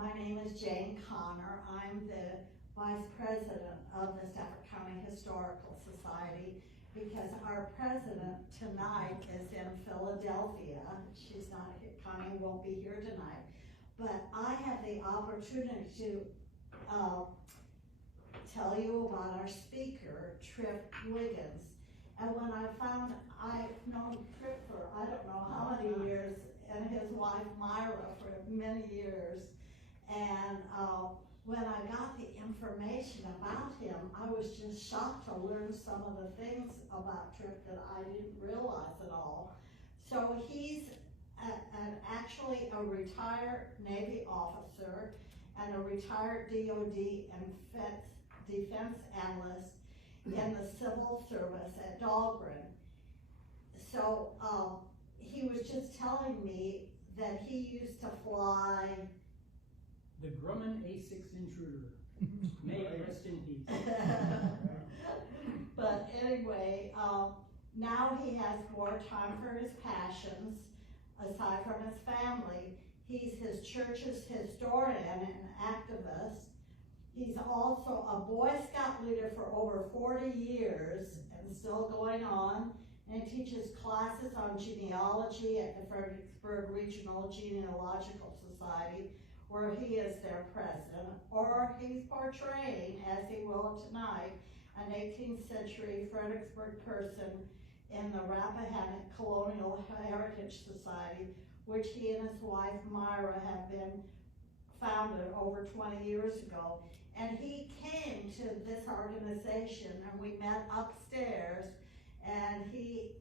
My name is Jane Connor. I'm the Vice President of the Stafford County Historical Society because our president tonight is in Philadelphia. She's not here, Connie won't be here tonight. But I have the opportunity to tell you about our speaker, Trip Wiggins. And when I found, I've known Trip for I don't know how many years, and his wife Myra for many years. And when I got the information about him, I was just shocked to learn some of the things about Trip that I didn't realize at all. So he's actually a retired Navy officer and a retired DOD and defense analyst in the civil service at Dahlgren. So he was just telling me that he used to fly the Grumman A6 Intruder. May it rest in peace. But anyway, now he has more time for his passions, aside from his family. He's his church's historian and activist. He's also a Boy Scout leader for over 40 years and still going on, and teaches classes on genealogy at the Fredericksburg Regional Genealogical Society, where he is their president, or he's portraying, as he will tonight, an 18th century Fredericksburg person in the Rappahannock Colonial Heritage Society, which he and his wife Myra have been founded over 20 years ago. And he came to this organization, and we met upstairs, and he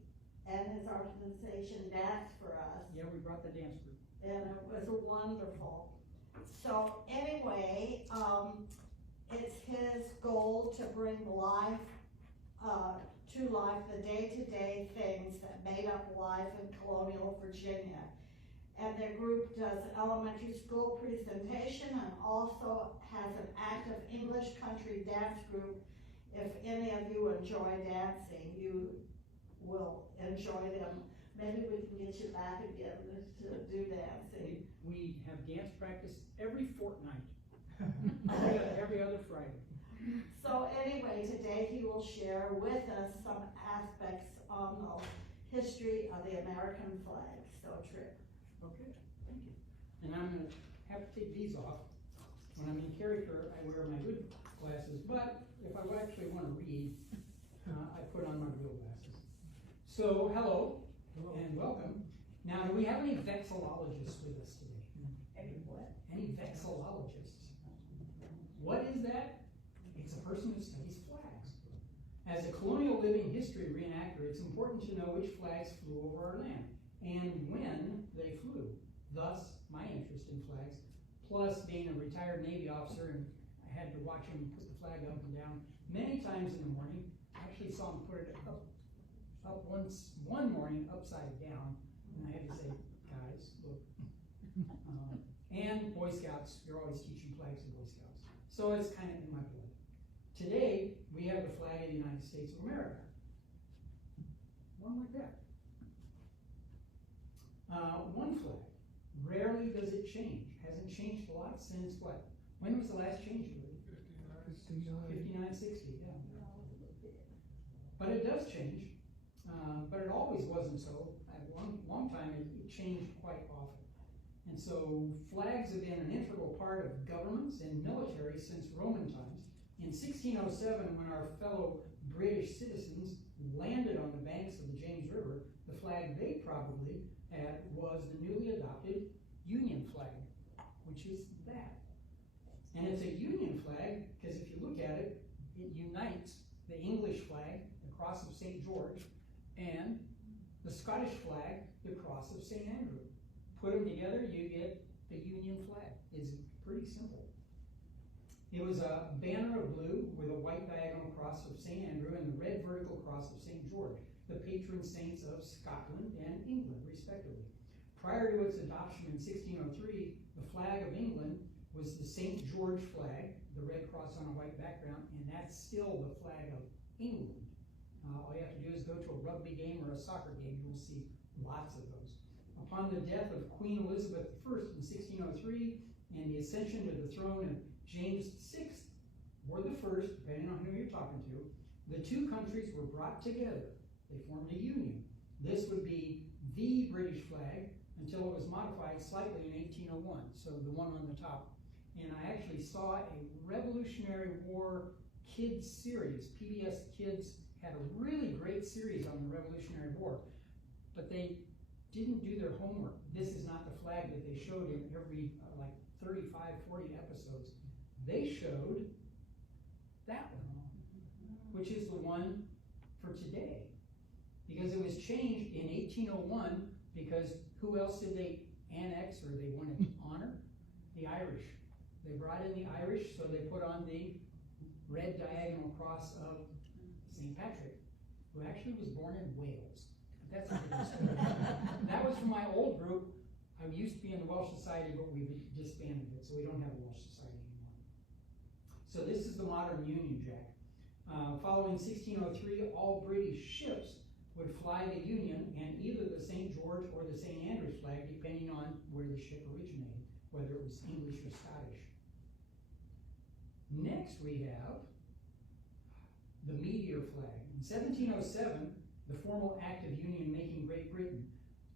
and his organization danced for us. Yeah, we brought the dance group. And it was wonderful. So anyway, it's his goal to bring life to life, the day-to-day things that made up life in colonial Virginia. And their group does elementary school presentation and also has an active English country dance group. If any of you enjoy dancing, you will enjoy them. Maybe we can get you back again to do dancing. We have dance practice every fortnight, every other Friday. So anyway, today he will share with us some aspects on the history of the American flag. So Trip. Okay, thank you. And I'm going to have to take these off. When I'm in character, I wear my good glasses, but if I actually want to read, I put on my real glasses. So, hello, and welcome. Now, do we have any vexillologists with us today? Any what? Any vexillologists? What is that? It's a person who studies flags. As a colonial living history reenactor, it's important to know which flags flew over our land and when they flew. Thus, my interest in flags, plus being a retired Navy officer, and I had to watch him put the flag up and down many times in the morning. I actually saw him put it up one morning upside down, and I had to say, guys, look. And Boy Scouts, you're always teaching flags in Boy Scouts. So it's kind of in my blood. Today, we have the flag of the United States of America. One like that. One flag. Rarely does it change. Hasn't changed a lot since what? When was the last change? 59, 60, yeah. But it does change. But it always wasn't so. At one long time, it changed quite often. And so flags have been an integral part of governments and military since Roman times. In 1607, when our fellow British citizens landed on the banks of the James River, the flag they probably had was the newly adopted Union flag, which is that. And it's a Union flag because if you look at it, it unites the English flag, the Cross of St. George, and the Scottish flag, the Cross of St. Andrew. Put them together, you get the Union flag. It's pretty simple. It was a banner of blue with a white diagonal cross of St. Andrew and the red vertical cross of St. George, the patron saints of Scotland and England, respectively. Prior to its adoption in 1603, the flag of England was the St. George flag, the red cross on a white background, and that's still the flag of England. All you have to do is go to a rugby game or a soccer game, you'll see lots of those. Upon the death of Queen Elizabeth I in 1603, and the ascension to the throne of James VI were the first, depending on who you're talking to, the two countries were brought together. They formed a union. This would be the British flag until it was modified slightly in 1801, so the one on the top. And I actually saw a Revolutionary War kids series. PBS Kids had a really great series on the Revolutionary War, but they didn't do their homework. This is not the flag that they showed in every like 35, 40 episodes. They showed that one, which is the one for today. Because it was changed in 1801, because who else did they annex or they wanted to honor? The Irish. They brought in the Irish, so they put on the red diagonal cross of St. Patrick, who actually was born in Wales. But that's a different story. That was from my old group. I used to be in the Welsh Society, but we disbanded it, so we don't have a Welsh Society anymore. So this is the modern Union Jack. Following 1603, all British ships would fly the Union and either the St. George or the St. Andrews flag, depending on where the ship originated, whether it was English or Scottish. Next we have the Meteor flag. In 1707, the formal act of Union making Great Britain,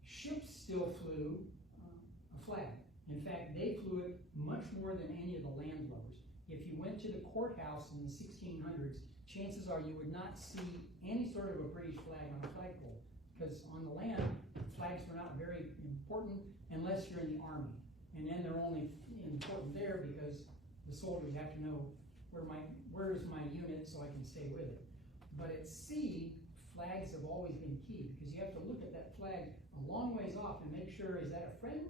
ships still flew a flag. In fact, they flew it much more than any of the landlubbers. If you went to the courthouse in the 1600s, chances are you would not see any sort of a British flag on a flagpole, because on the land, flags were not very important unless you're in the army. And then they're only important there because the soldiers have to know where's my unit so I can stay with it. But at sea, flags have always been key, because you have to look at that flag a long ways off and make sure, is that a friend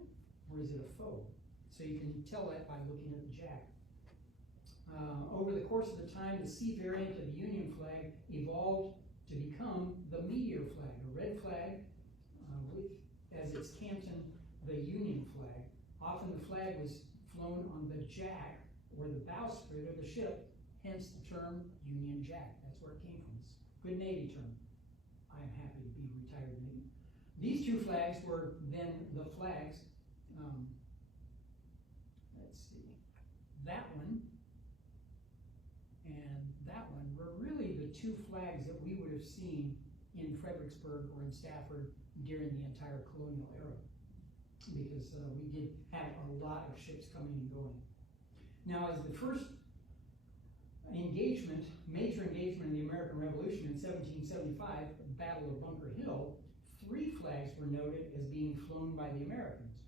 or is it a foe? So you can tell that by looking at the jack. Over the course of the time, the sea variant of the Union flag evolved to become the Meteor flag, a red flag with, as its canton, the Union flag. Often the flag was flown on the jack or the bowsprit of the ship, hence the term Union Jack. That's where it came from. It's a good Navy term. I'm happy to be retired Navy. These two flags were then the flags, let's see, that one and that one were really the two flags that we would have seen in Fredericksburg or in Stafford during the entire colonial era, because we did have a lot of ships coming and going. Now, as the first engagement, major engagement in the American Revolution in 1775, the Battle of Bunker Hill, 3 flags were noted as being flown by the Americans.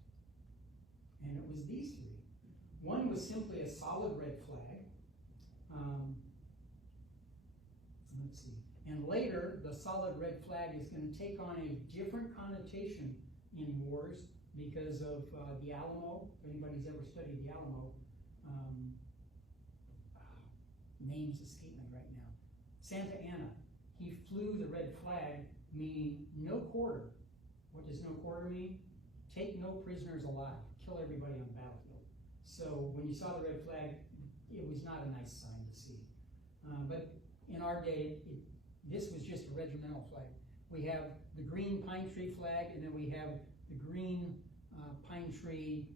And it was these 3. One was simply a solid red flag. Let's see. And later, the solid red flag is going to take on a different connotation in wars because of the Alamo. If anybody's ever studied the Alamo, names escape me right now. Santa Anna, he flew the red flag, meaning no quarter. What does no quarter mean? Take no prisoners alive, kill everybody on the battlefield. So when you saw the red flag, it was not a nice sign to see. But in our day, this was just a regimental flag. We have the green pine tree flag, and then we have the green pine tree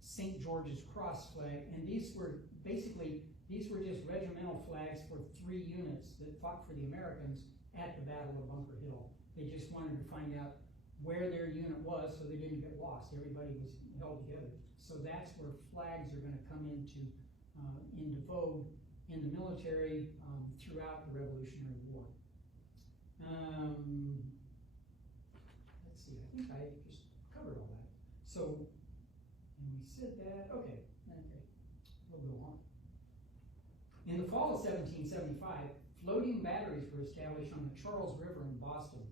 St. George's Cross flag, and these were just regimental flags for 3 units that fought for the Americans at the Battle of Bunker Hill. They just wanted to find out where their unit was so they didn't get lost. Everybody was held together. So that's where flags are going to come into vogue in the military throughout the Revolutionary War. Let's see, I think I just covered all that. So, and we said that, okay, we'll go on. In the fall of 1775, floating batteries were established on the Charles River in Boston.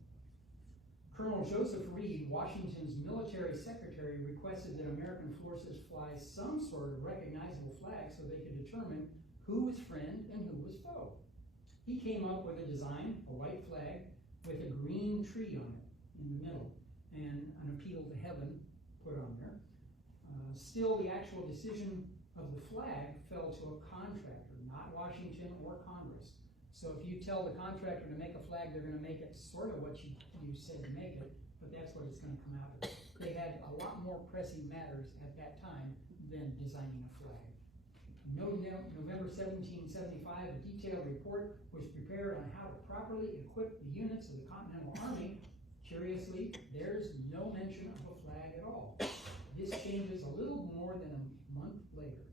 Colonel Joseph Reed, Washington's military secretary, requested that American forces fly some sort of recognizable flag so they could determine who was friend and who was foe. He came up with a design, a white flag, with a green tree on it in the middle, and an appeal to heaven put on there. Still, the actual decision of the flag fell to a contractor, not Washington or Congress. So if you tell the contractor to make a flag, they're going to make it sort of what you said to make it, but that's what it's going to come out of. They had a lot more pressing matters at that time than designing a flag. November 1775, a detailed report was prepared on how to properly equip the units of the Continental Army. Curiously, there's no mention of a flag at all. This changes a little more than a month later.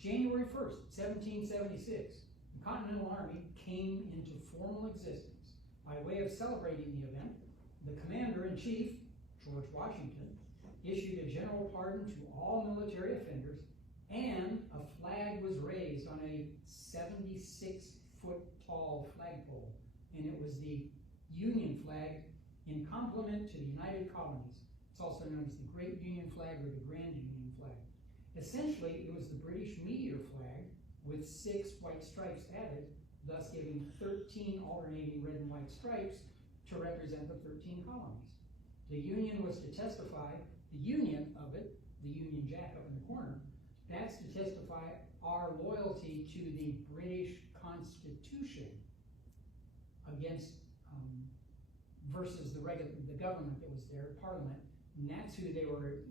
January 1st, 1776, the Continental Army came into formal existence. By way of celebrating the event, the Commander-in-Chief, George Washington, issued a general pardon to all military offenders, and a flag was raised on a 76-foot tall flagpole, and it was the Union flag in compliment to the United Colonies. It's also known as the Great Union Flag or the Grand Union Flag. Essentially, it was the British meteor flag with 6 white stripes added, thus giving 13 alternating red and white stripes to represent the 13 colonies. The Union was to testify, the Union of it, the Union Jack up in the corner, that's to testify our loyalty to the British Constitution against versus the government that was there, Parliament, and that's who they were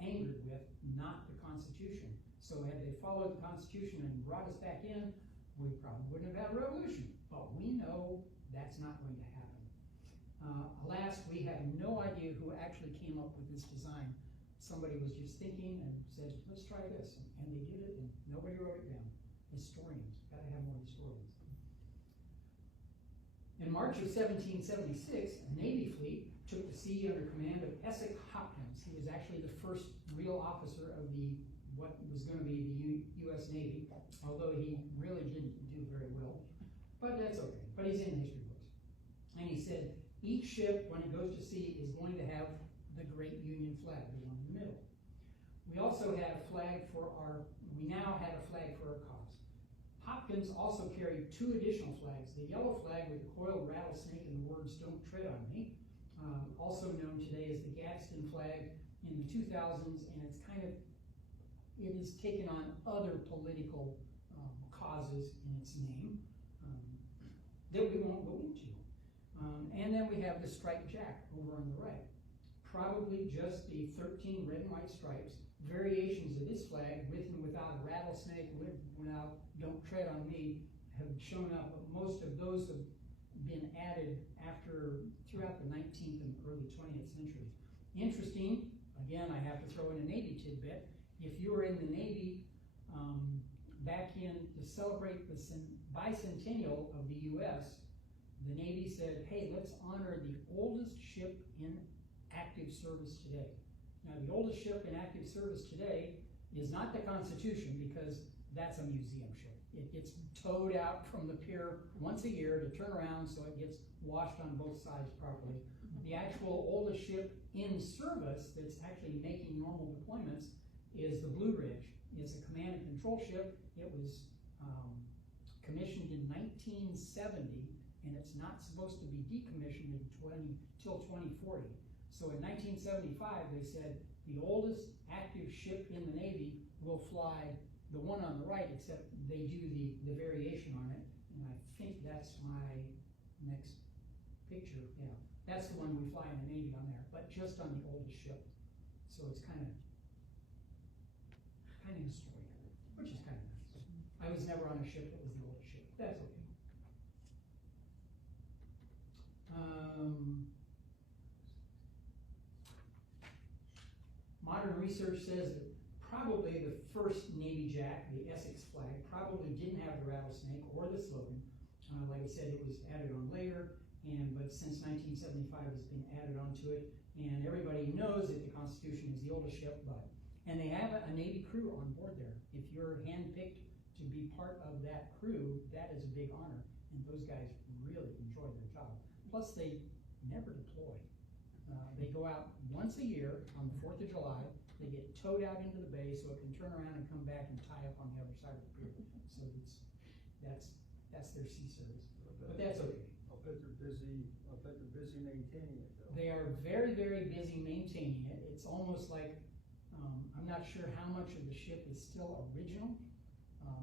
angered with, not the Constitution. So had they followed the Constitution and brought us back in, we probably wouldn't have had a revolution. But we know that's not going to happen. Alas, we have no idea who actually came up with this design. Somebody was just thinking and said, let's try this. And they did it, and nobody wrote it down. Historians, gotta have more historians. In March of 1776, a Navy fleet took the sea under command of Essex Hopkins. He was actually the first real officer of what was going to be the U.S. Navy, although he really didn't do very well. But that's okay. But he's in the history books. And he said, each ship, when it goes to sea, is going to have the Great Union flag, the one in the middle. We also had a flag we now had a flag for our cause. Hopkins also carried 2 additional flags. The yellow flag with the coiled rattlesnake and the words, "Don't tread on me," also known today as the Gadsden flag in the 2000s, and it has taken on other political causes in its name that we won't go into. And then we have the striped jack over on the right. Probably just the 13 red and white stripes, variations of this flag with and without a rattlesnake, without "Don't tread on me," have shown up, but most of those have been added throughout the 19th and early 20th centuries. Interesting, again, I have to throw in a Navy tidbit. If you were in the Navy back to celebrate the bicentennial of the U.S., the Navy said, hey, let's honor the oldest ship in active service today. Now, the oldest ship in active service today is not the Constitution, because that's a museum ship. It gets towed out from the pier once a year to turn around so it gets washed on both sides properly. The actual oldest ship in service that's actually making normal deployments is the Blue Ridge. It's a command and control ship. It was commissioned in 1970, and it's not supposed to be decommissioned until 2040. So in 1975, they said the oldest active ship in the Navy will fly the one on the right, except they do the variation on it. And I think that's my next picture. Yeah, that's the one we fly in the Navy on there, but just on the oldest ship. So it's kind of historic, which is kind of nice. I was never on a ship that was the oldest ship. That's okay. Modern research says that probably the first Navy Jack, the Essex flag, probably didn't have the rattlesnake or the slogan. Like I said, it was added on later, but since 1975 it's been added onto it, and everybody knows that the Constitution is the oldest ship, and they have a Navy crew on board there. If you're handpicked to be part of that crew, that is a big honor, and those guys really enjoy their job. Plus, they never deploy. They go out once a year on the 4th of July. They get towed out into the bay so it can turn around and come back and tie up on the other side of the pier. So that's their sea service. But that's okay. I'll bet they're busy maintaining it, though. They are very, very busy maintaining it. It's almost like, I'm not sure how much of the ship is still original,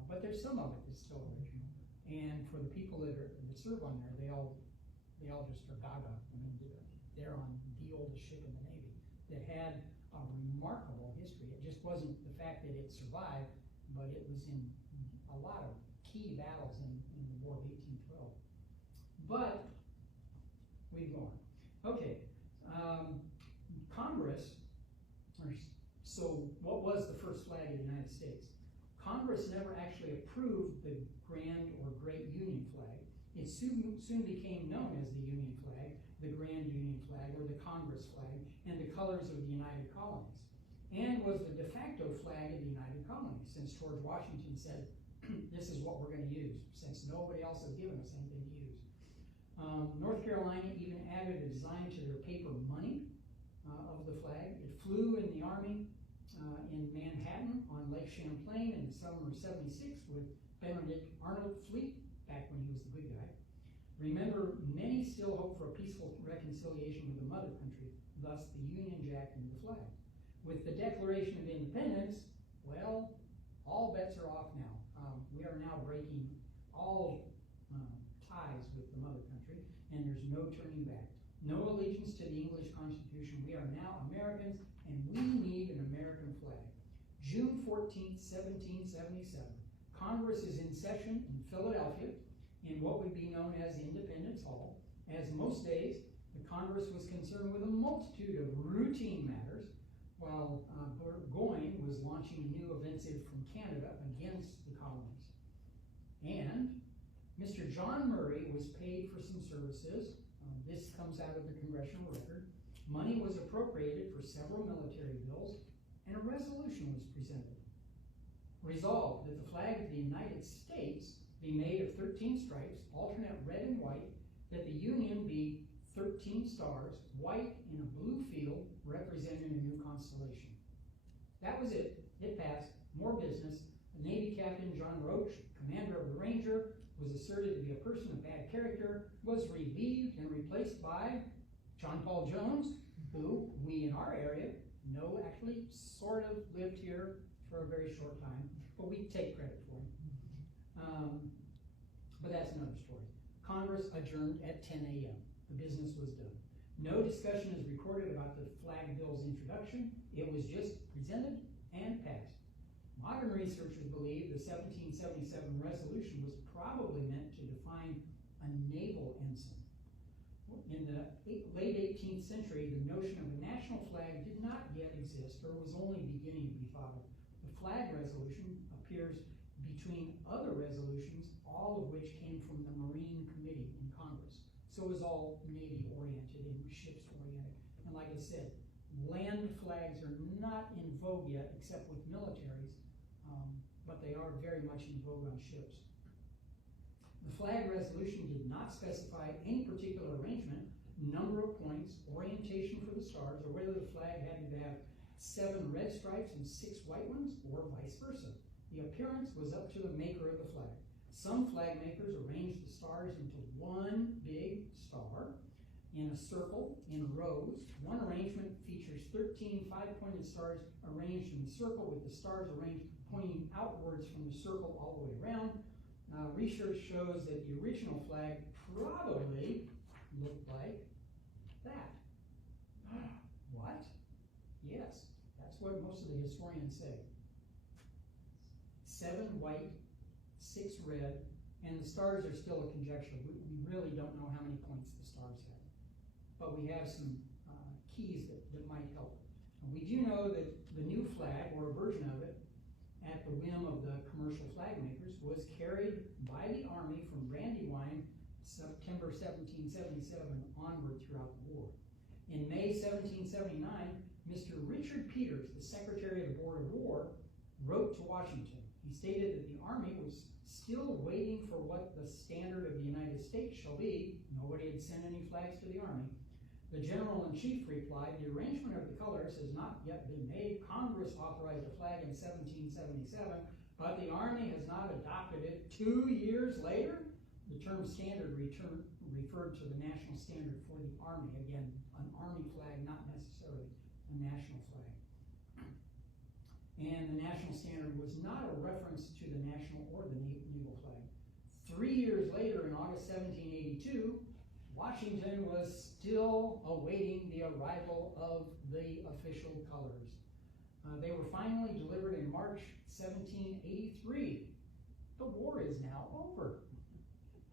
but there's some of it that's still original. And for the people that serve on there, they all just are gaga. I mean, they're on the oldest ship in the Navy that had a remarkable history. It just wasn't the fact that it survived, but it was in a lot of key battles in the War of 1812. But we go on. Okay, Congress, so what was the first flag of the United States? Congress never actually approved the Grand or Great Union flag. It soon became known as the Union flag, the Grand Union flag, or the Congress flag, and the colors of the United Colonies, and was the de facto flag of the United Colonies, since George Washington said, this is what we're going to use, since nobody else has given us anything to use. North Carolina even added a design to their paper money of the flag. It flew in the Army in Manhattan on Lake Champlain in the summer of '76 with Benedict Arnold's fleet, back when he was the good guy. Remember, many still hope for a peaceful reconciliation with the mother country, thus the Union Jack and the flag. With the Declaration of Independence, well, all bets are off now. We are now breaking all ties with the mother country, and there's no turning back. No allegiance to the English Constitution. We are now Americans, and we need an American flag. June 14th, 1777. Congress is in session in Philadelphia in what would be known as Independence Hall. As most days, the Congress was concerned with a multitude of routine matters, while Burgoyne was launching a new offensive from Canada against the colonies. And Mr. John Murray was paid for some services. This comes out of the congressional record. Money was appropriated for several military bills, and a resolution was presented. Resolved that the flag of the United States be made of 13 stripes, alternate red and white, that the Union be 13 stars, white in a blue field, representing a new constellation. That was it. It passed. More business. The Navy Captain John Roach, commander of the Ranger, was asserted to be a person of bad character, was relieved and replaced by John Paul Jones, who we in our area know actually sort of lived here for a very short time, but we take credit for him. But that's another story. Congress adjourned at 10 a.m. The business was done. No discussion is recorded about the flag bill's introduction. It was just presented and passed. Modern researchers believe the 1777 resolution was probably meant to define a naval ensign. In the late 18th century, the notion of a national flag did not yet exist, or was only beginning to be thought of. The flag resolution appears between other resolutions, all of which came from the Marine Committee in Congress. So it was all Navy-oriented and ships-oriented. And like I said, land flags are not in vogue yet, except with militaries, but they are very much in vogue on ships. The flag resolution did not specify any particular arrangement, number of points, orientation for the stars, or whether the flag had to have 7 red stripes and 6 white ones, or vice versa. The appearance was up to the maker of the flag. Some flag makers arranged the stars into one big star in a circle in rows. One arrangement features 13 5-pointed stars arranged in the circle, with the stars arranged pointing outwards from the circle all the way around. Research shows that the original flag probably looked like that. What? Yes, that's what most of the historians say. 7 white, 6 red, and the stars are still a conjecture. We really don't know how many points the stars have. But we have some keys that might help. And we do know that the new flag, or a version of it, at the whim of the commercial flag makers, was carried by the Army from Brandywine, September 1777 onward throughout the war. In May 1779, Mr. Richard Peters, the Secretary of the Board of War, wrote to Washington. He stated that the Army was still waiting for what the standard of the United States shall be. Nobody had sent any flags to the Army. The General-in-Chief replied, the arrangement of the colors has not yet been made. Congress authorized a flag in 1777, but the Army has not adopted it. 2 years later, the term standard referred to the national standard for the Army. Again, an Army flag, not necessarily a national flag. And the national standard was not a reference to the national or the naval flag. 3 years later, in August 1782, Washington was still awaiting the arrival of the official colors. They were finally delivered in March 1783. The war is now over.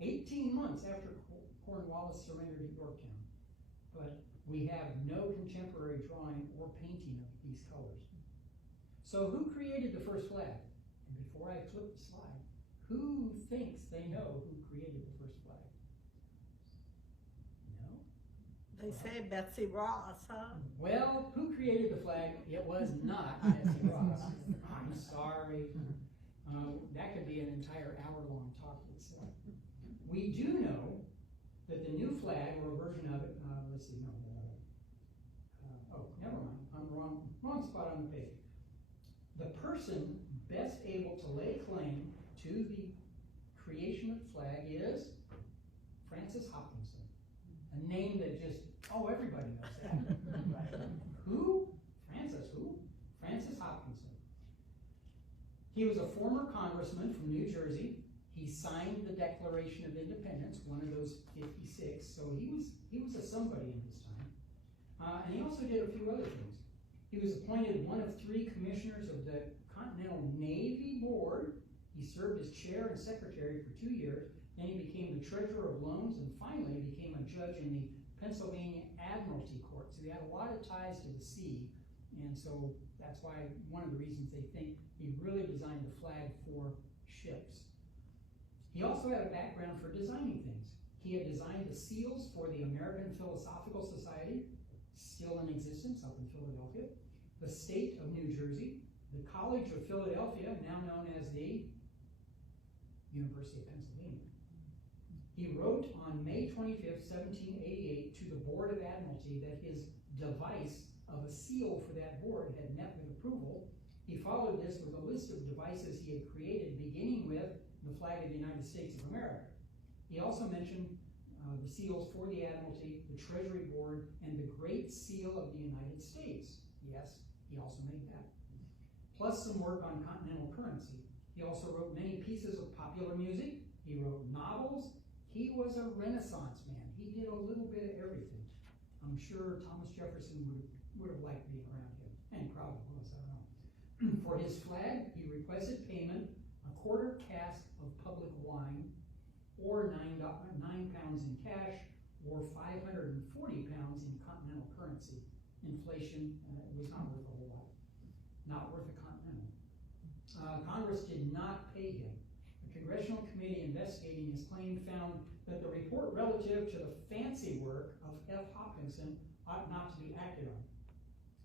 18 months after Cornwallis surrendered at Yorktown. But we have no contemporary drawing or painting of these colors. So who created the first flag? And before I flip the slide, who thinks they know who created the first flag? No? They say Betsy Ross, huh? Well, who created the flag? It was not Betsy Ross. I'm sorry. That could be an entire hour-long talk itself. We do know that the new flag, or a version of it, let's see, no. Oh, never mind. I'm wrong spot on the page. The person best able to lay claim to the creation of the flag is Francis Hopkinson. A name that just, everybody knows that. Who? Francis who? Francis Hopkinson. He was a former congressman from New Jersey. He signed the Declaration of Independence, one of those 56, so he was a somebody in his time. And he also did a few other things. He was appointed one of 3 commissioners of the Continental Navy Board. He served as chair and secretary for 2 years. Then he became the treasurer of loans, and finally became a judge in the Pennsylvania Admiralty Court. So he had a lot of ties to the sea, and so that's why one of the reasons they think he really designed the flag for ships. He also had a background for designing things. He had designed the seals for the American Philosophical Society, still in existence up in Philadelphia, the state of New Jersey, the College of Philadelphia, now known as the University of Pennsylvania. He wrote on May 25th, 1788 to the Board of Admiralty that his device of a seal for that board had met with approval. He followed this with a list of devices he had created, beginning with the flag of the United States of America. He also mentioned the seals for the Admiralty, the Treasury Board, and the Great Seal of the United States. Yes, he also made that. Plus some work on continental currency. He also wrote many pieces of popular music. He wrote novels. He was a Renaissance man. He did a little bit of everything. I'm sure Thomas Jefferson would have liked being around him, and probably was, I don't know. For his flag, he requested payment, a quarter cask of public wine, or £9 in cash, or 540 pounds in continental currency. Inflation was not worth a whole lot. Not worth a continental. Congress did not pay him. A congressional committee investigating his claim found that the report relative to the fancy work of F. Hopkinson ought not to be acted on.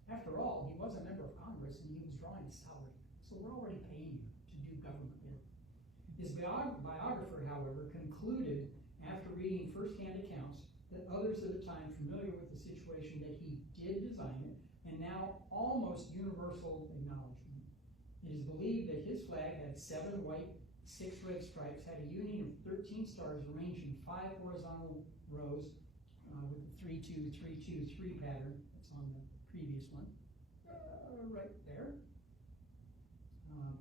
After all, he was a member of Congress and he was drawing a salary, so we're already paying him to do government work. His biographer, however, concluded after reading first-hand accounts that others at the time familiar with the situation that he did design it, and now almost universal acknowledgement. It is believed that his flag had 7 white, 6 red stripes, had a union of 13 stars arranged in 5 horizontal rows with the 3-2-3-2-3 pattern that's on the previous one, right there.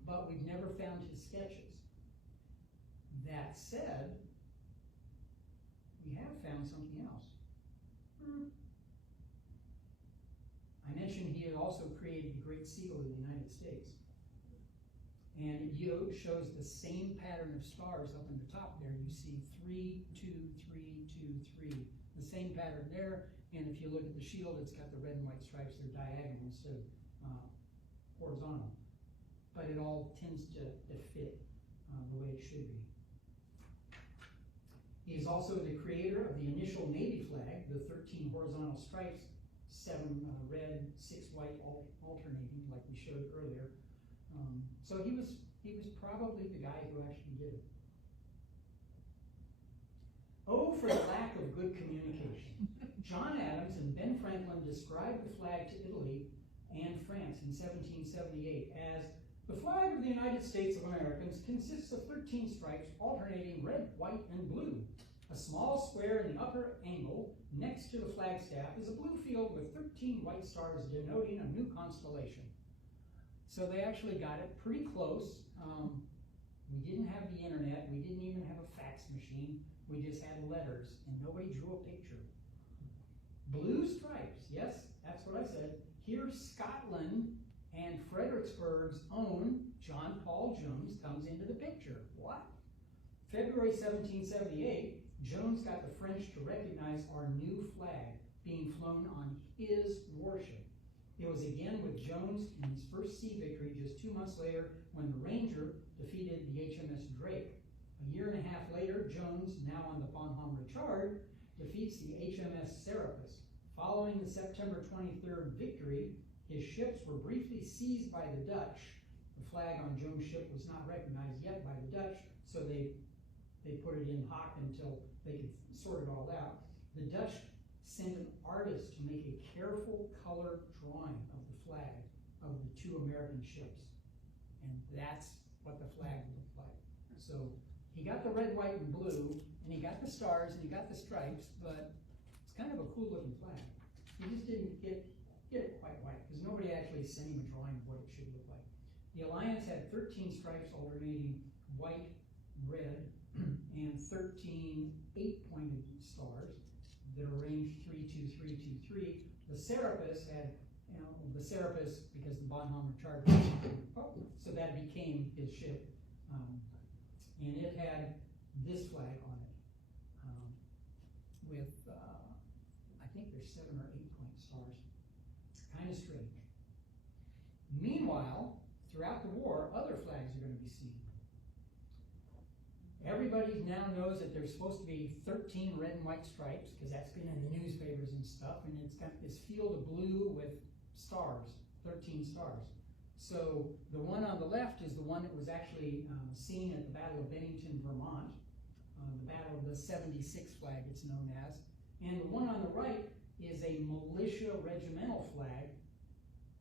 But we've never found his sketches. That said, we have found something else. I mentioned he had also created the Great Seal of the United States. And it shows the same pattern of stars up in the top there. You see 3, 2, 3, 2, 3. The same pattern there. And if you look at the shield, it's got the red and white stripes. They're diagonal instead of horizontal. But it all tends to fit the way it should be. He is also the creator of the initial Navy flag, the 13 horizontal stripes, 7 red, 6 white, alternating, like we showed earlier. So he was probably the guy who actually did it. Oh, for the lack of good communication. John Adams and Ben Franklin described the flag to Italy and France in 1778 as the flag of the United States of Americans consists of 13 stripes alternating red, white, and blue. A small square in the upper angle next to the flagstaff is a blue field with 13 white stars denoting a new constellation. So they actually got it pretty close. We didn't have the internet. We didn't even have a fax machine. We just had letters, and nobody drew a picture. Blue stripes, yes, that's what I said. Here, Scotland and Fredericksburg's own John Paul Jones comes into the picture. What? February 1778, Jones got the French to recognize our new flag being flown on his warship. It was again with Jones in his first sea victory just 2 months later when the Ranger defeated the HMS Drake. A year and a half later, Jones, now on the Bonhomme Richard, defeats the HMS Serapis. Following the September 23rd victory, his ships were briefly seized by the Dutch. The flag on Jones' ship was not recognized yet by the Dutch, so they put it in hock until they could sort it all out. The Dutch sent an artist to make a careful color drawing of the flag of the two American ships. And that's what the flag looked like. So he got the red, white, and blue, and he got the stars, and he got the stripes, but it's kind of a cool looking flag. He just didn't get it quite right, because nobody actually sent him a drawing of what it should look like. The Alliance had 13 stripes alternating white, red, and 13 8-pointed stars that arranged 3, 2, 3, 2, 3. The Serapis had, the Serapis, because the Bonhomme Richard, so that became his ship. And it had this flag on it, with, I think there's 7 or 8-point stars. Kind of strange. Meanwhile, throughout the war, other flags are going to be seen. Everybody now knows that there's supposed to be 13 red and white stripes, because that's been in the newspapers and stuff, and it's got this field of blue with stars, 13 stars. So the one on the left is the one that was actually seen at the Battle of Bennington, Vermont, the Battle of the 76 flag it's known as. And the one on the right is a militia regimental flag.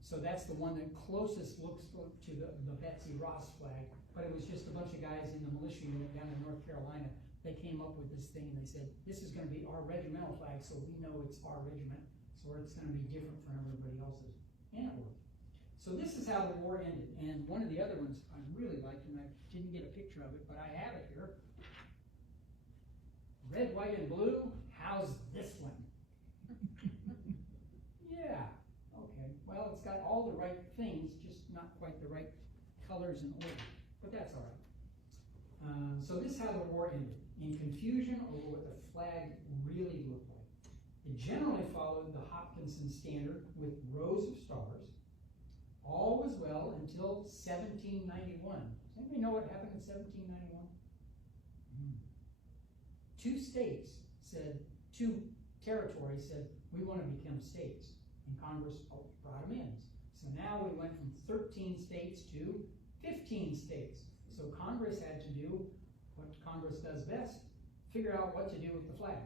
So that's the one that closest looks to the Betsy Ross flag. But it was just a bunch of guys in the militia unit down in North Carolina. They came up with this thing and they said, this is going to be our regimental flag, so we know it's our regiment, so it's going to be different from everybody else's. And it worked. So this is how the war ended. And one of the other ones I really liked, and I didn't get a picture of it, but I have it here. Red, white, and blue. How's this one? Yeah. Okay. Well, it's got all the right things, just not quite the right colors and order. But that's all right. So this is how the war ended. In confusion over what the flag really looked like. It generally followed the Hopkinson standard with rows of stars. All was well until 1791. Does anybody know what happened in 1791? Two territories said, we want to become states. And Congress brought them in. So now we went from 13 states to 15 states. So Congress had to do what Congress does best, figure out what to do with the flag.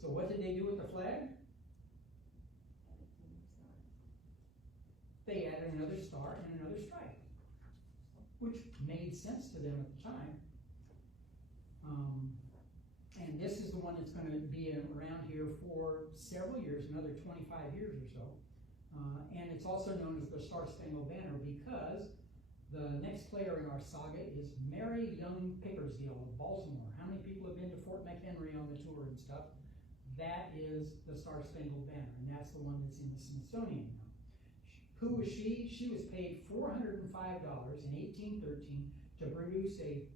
So what did they do with the flag? They added another star and another stripe, which made sense to them at the time. And this is the one that's going to be around here for several years, another 25 years or so. And it's also known as the Star-Spangled Banner because the next player in our saga is Mary Young Pickersgill of Baltimore. How many people have been to Fort McHenry on the tour and stuff? That is the Star-Spangled Banner, and that's the one that's in the Smithsonian now. Who was she? She was paid $405 in 1813 to produce a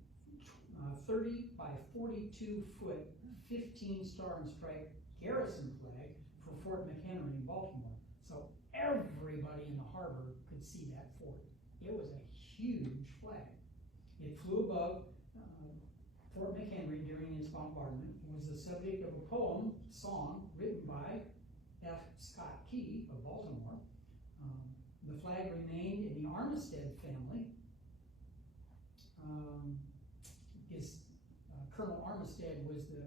30 by 42 foot, 15 star and stripe garrison flag for Fort McHenry in Baltimore. So everybody in the harbor could see that fort. It was a huge flag. It flew above Fort McHenry during its bombardment. It was the subject of a song written by F. Scott Key of Baltimore. The flag remained in the Armistead family. Colonel Armistead was the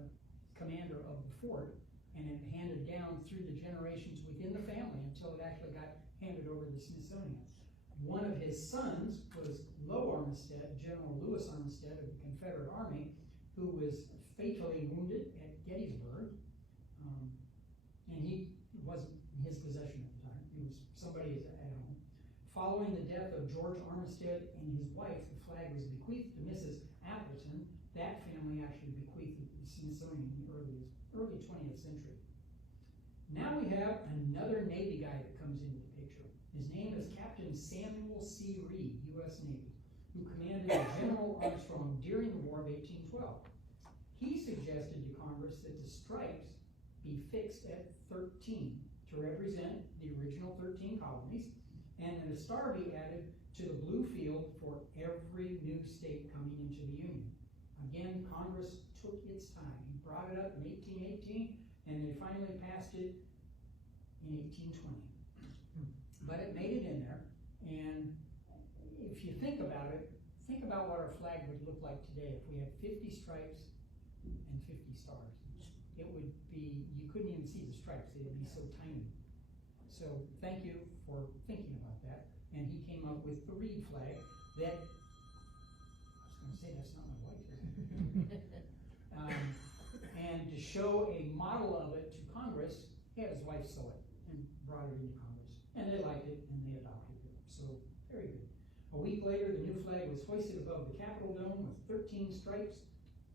commander of the fort, and it handed down through the generations within the family until it actually got handed over to the Smithsonian. One of his sons was Low Armistead, General Lewis Armistead of the Confederate Army, who was fatally wounded at Gettysburg, and he wasn't in his possession at the time. He was somebody's at home. Following the death of George Armistead and his wife, the flag was bequeathed to Mrs. Appleton. That family actually bequeathed it to the Smithsonian in the early 20th century. Now we have another Navy guy that comes into the picture. His name is Captain Samuel C. Reed, U.S. Navy, who commanded General Armstrong during the War of 1812. He suggested to Congress that the stripes be fixed at 13 to represent the original 13 colonies, and that a star be added to the blue field for every new state coming into the Union. Again, Congress took its time. He brought it up in 1818, and they finally passed it in 1820. But it made it in there, and if you think about it, think about what our flag would look like today if we had 50 stripes and 50 stars. It would be, you couldn't even see the stripes, they would be so tiny. So thank you for thinking about that. And he came up with the Reed flag that, I was going to say that's not my wife, is it? And to show a model of it to Congress, he had his wife sew it and brought it into Congress. And they liked it and they adopted it. So very good. A week later, the new flag was hoisted above the Capitol Dome with 13 stripes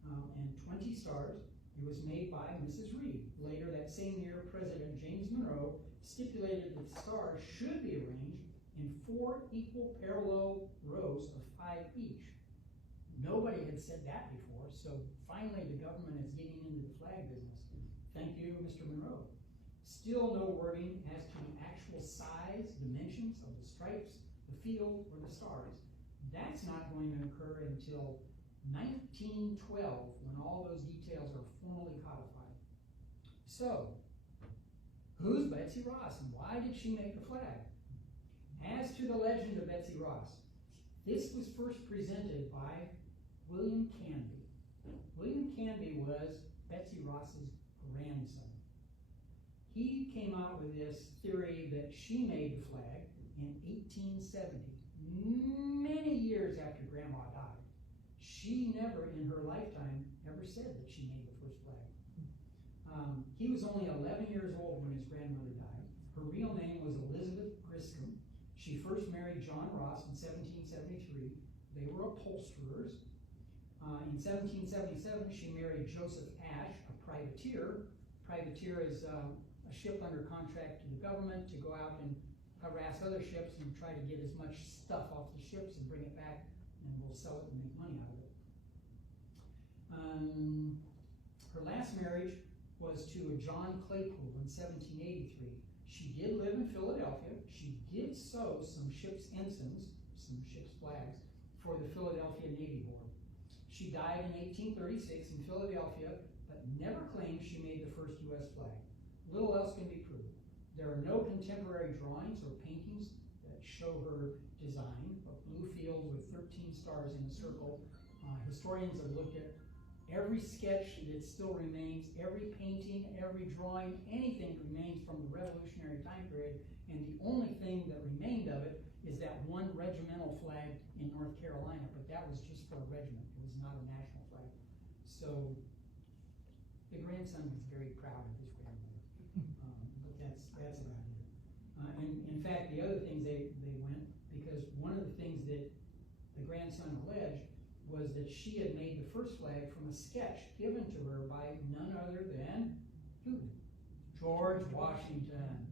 and 20 stars. It was made by Mrs. Reed. Later that same year, President James Monroe stipulated that the stars should be arranged in 4 equal parallel rows of 5 each. Nobody had said that before, so finally the government is getting into the flag business. Thank you, Mr. Monroe. Still no wording as to the actual size, dimensions of the stripes, the field, or the stars. That's not going to occur until 1912, when all those details are formally codified. So, who's Betsy Ross and why did she make the flag? As to the legend of Betsy Ross, this was first presented by William Canby. William Canby was Betsy Ross's grandson. He came out with this theory that she made the flag in 1870, many years after Grandma died. She never, in her lifetime, ever said that she made the first flag. He was only 11 years old when his grandmother died. Her real name was Elizabeth Griscom. She first married John Ross in 1773. They were upholsterers. In 1777, she married Joseph Ashe, a privateer. Privateer is a ship under contract to the government to go out and harass other ships and try to get as much stuff off the ships and bring it back, and we'll sell it and make money out of it. Her last marriage was to a John Claypool in 1783. She did live in Philadelphia. She did sew some ship's ensigns, some ship's flags, for the Philadelphia Navy Board. She died in 1836 in Philadelphia, but never claimed she made the first U.S. flag. Little else can be proved. There are no contemporary drawings or paintings that show her design, a blue field with 13 stars in a circle. Historians have looked at every sketch that still remains, every painting, every drawing, anything remains from the Revolutionary time period, and the only thing that remained of it is that one regimental flag in North Carolina, but that was just for a regiment. It was not a national flag. So the grandson was very proud of his grandmother, but that's about it. And in fact, the other things they went, because one of the things that the grandson alleged was that she had made the first flag from a sketch given to her by none other than who? George Washington.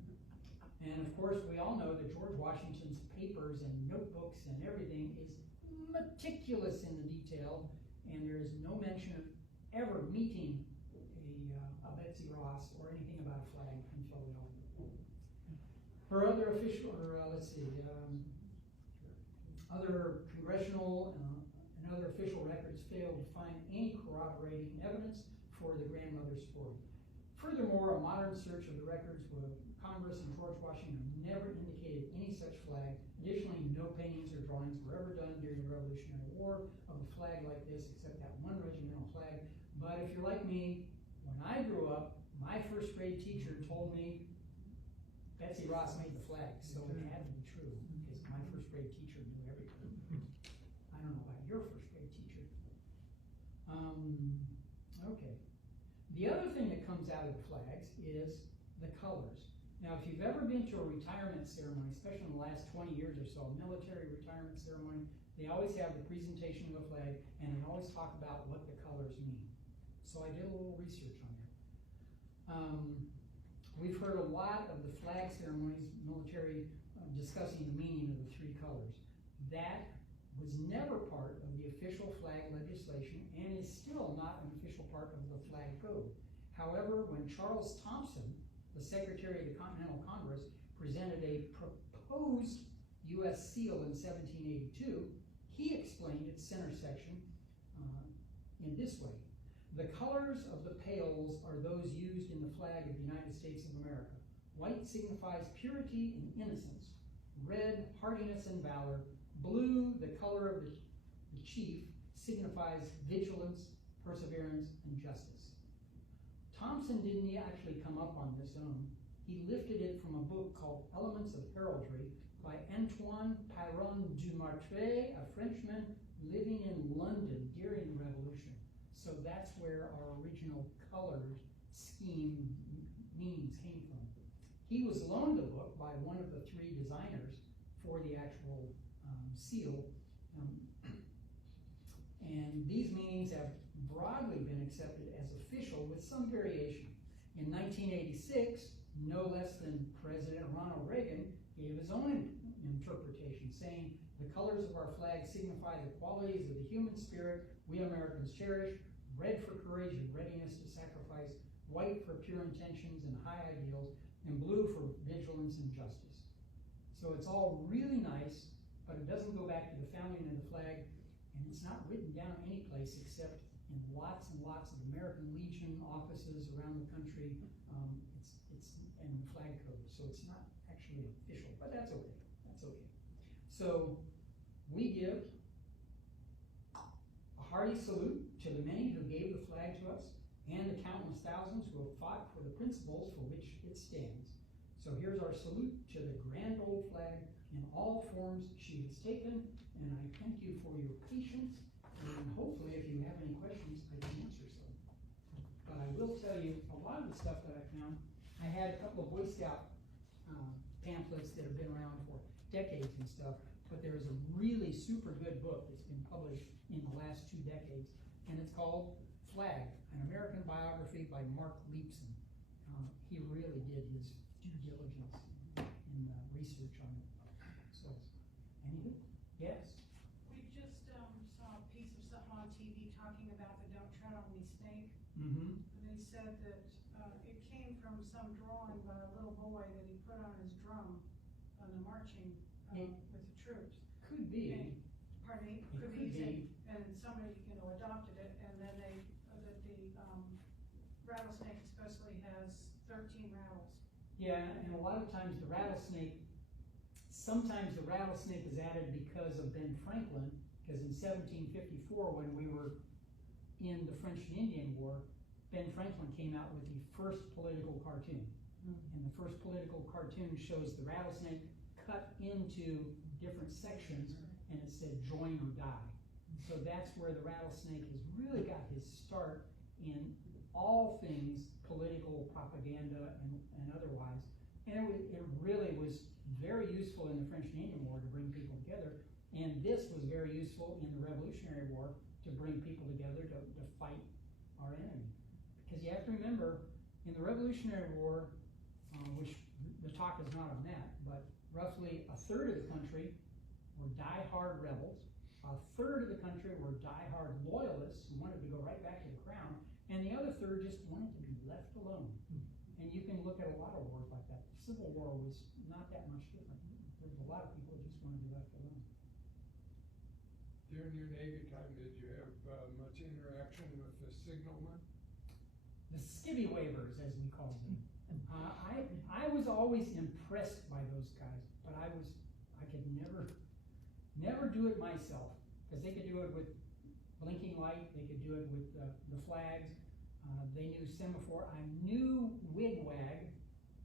And of course, we all know that George Washington's papers and notebooks and everything is meticulous in the detail, and there is no mention of ever meeting a Betsy Ross or anything about a flag in Philadelphia. Her other official, other congressional and other official records failed to find any corroborating evidence for the grandmother's story. Furthermore, a modern search of the records with Congress and George Washington never indicated any such flag. Additionally, no paintings or drawings were ever done during the Revolutionary War of a flag like this, except that one regimental flag. But if you're like me, when I grew up, my first grade teacher told me Betsy Ross made the flag, so it had to be true, because my first grade teacher knew everything. I don't know about your first grade teacher. Okay. The other thing that comes out of the flags is the colors. Now, if you've ever been to a retirement ceremony, especially in the last 20 years or so, a military retirement ceremony, they always have the presentation of the flag, and they always talk about what the colors mean. So I did a little research on that. We've heard a lot of the flag ceremonies, military, discussing the meaning of the three colors. That was never part of the official flag legislation and is still not an official part of the flag code. However, when Charles Thompson, the Secretary of the Continental Congress, presented a proposed U.S. seal in 1782, he explained its center section in this way. The colors of the pales are those used in the flag of the United States of America. White signifies purity and innocence. Red, hardiness and valor. Blue, the color of the chief, signifies vigilance, perseverance, and justice. Thompson didn't actually come up on this own. He lifted it from a book called Elements of Heraldry by Antoine Piron du Martret, a Frenchman living in London during the Revolution. So that's where our original color scheme meanings came from. He was loaned the book by one of the three designers for the actual seal. And these meanings have broadly been accepted as official with some variation. In 1986, no less than President Ronald Reagan gave his own interpretation, saying, "The colors of our flag signify the qualities of the human spirit we Americans cherish: red for courage and readiness to sacrifice, white for pure intentions and high ideals, and blue for vigilance and justice." So it's all really nice, but it doesn't go back to the founding of the flag, and it's not written down any place except in lots and lots of American Legion offices around the country. It's in the flag code, so it's not actually official, but that's okay. That's okay. So we give a hearty salute to the many who gave the flag to us and the countless thousands who have fought for the principles for which it stands. So here's our salute to the grand old flag in all forms she has taken, and I thank you for your patience, and hopefully if you have any questions, I can answer some. But I will tell you, a lot of the stuff that I found, I had a couple of Boy Scout pamphlets that have been around for decades and stuff, but there is a really super good book that's been published in the last 2 decades, and it's called Flag, an American Biography by Mark Leepson. He really did his due diligence in research on it. So, anywho, yes? We just saw a piece of something on TV talking about the Don't Tread on Me snake. Mm-hmm. And they said that it came from some drawing by a little boy that he put on his drum on the marching with the troops. Could be. And, pardon me? It could be. And somebody, adopted it, and then the rattlesnake especially has 13 rattles. Yeah, and a lot of times sometimes the rattlesnake is added because of Ben Franklin, because in 1754, when we were in the French and Indian War, Ben Franklin came out with the first political cartoon. And the first political cartoon shows the rattlesnake cut into different sections, and it said join or die. So that's where the rattlesnake has really got his start in all things political propaganda and otherwise. And it really was very useful in the French and Indian War to bring people together. And this was very useful in the Revolutionary War to bring people together to fight our enemy. Because you have to remember, in the Revolutionary War, which the talk is not on that, but roughly a third of the country were die-hard rebels, a third of the country were die-hard loyalists who wanted to go right back to the crown, and the other third just wanted to be left alone. And you can look at a lot of wars like that. The Civil War was not that much different. There's a lot of people who just wanted to be left alone. During your Navy time, did you have much interaction with the signalmen? The skivvy waivers, as we called them. I was always impressed by those guys, but I could never do it myself, because they could do it with blinking light, they could do it with the flags, they knew semaphore. I knew wigwag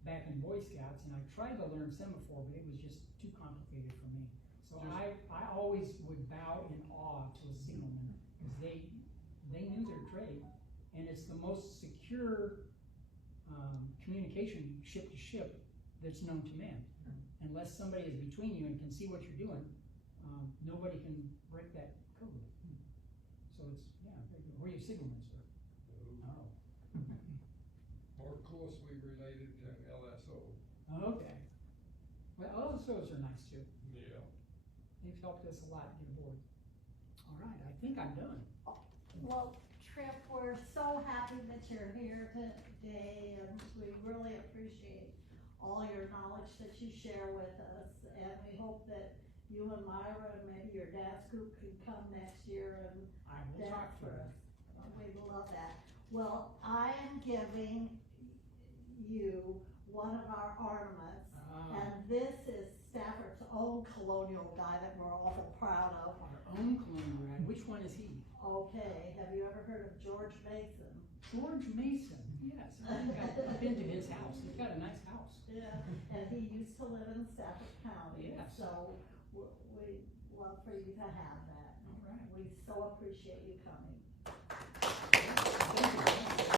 back in Boy Scouts, and I tried to learn semaphore, but it was just too complicated for me. So I always would bow in awe to a signalman, because they knew their trade, and it's the most secure communication ship to ship that's known to man. Unless somebody is between you and can see what you're doing, nobody can break that code. So it's, yeah, very good. Were you signalman, sir? No. think I'm done. Well, Tripp, we're so happy that you're here today, and we really appreciate all your knowledge that you share with us, and we hope that you and Myra and maybe your dad Scoop can come next year and I will dance talk to for her. us. We'd love that. Well, I am giving you one of our ornaments, and this is Stafford's own colonial guy that we're awful proud of. Our own colonial era. Which one is he? Okay, have you ever heard of George Mason? George Mason. Yes, I've been to his house. He's got a nice house. Yeah, and he used to live in Stafford County. Yes. So we love for you to have that. All right. We so appreciate you coming. Thank you.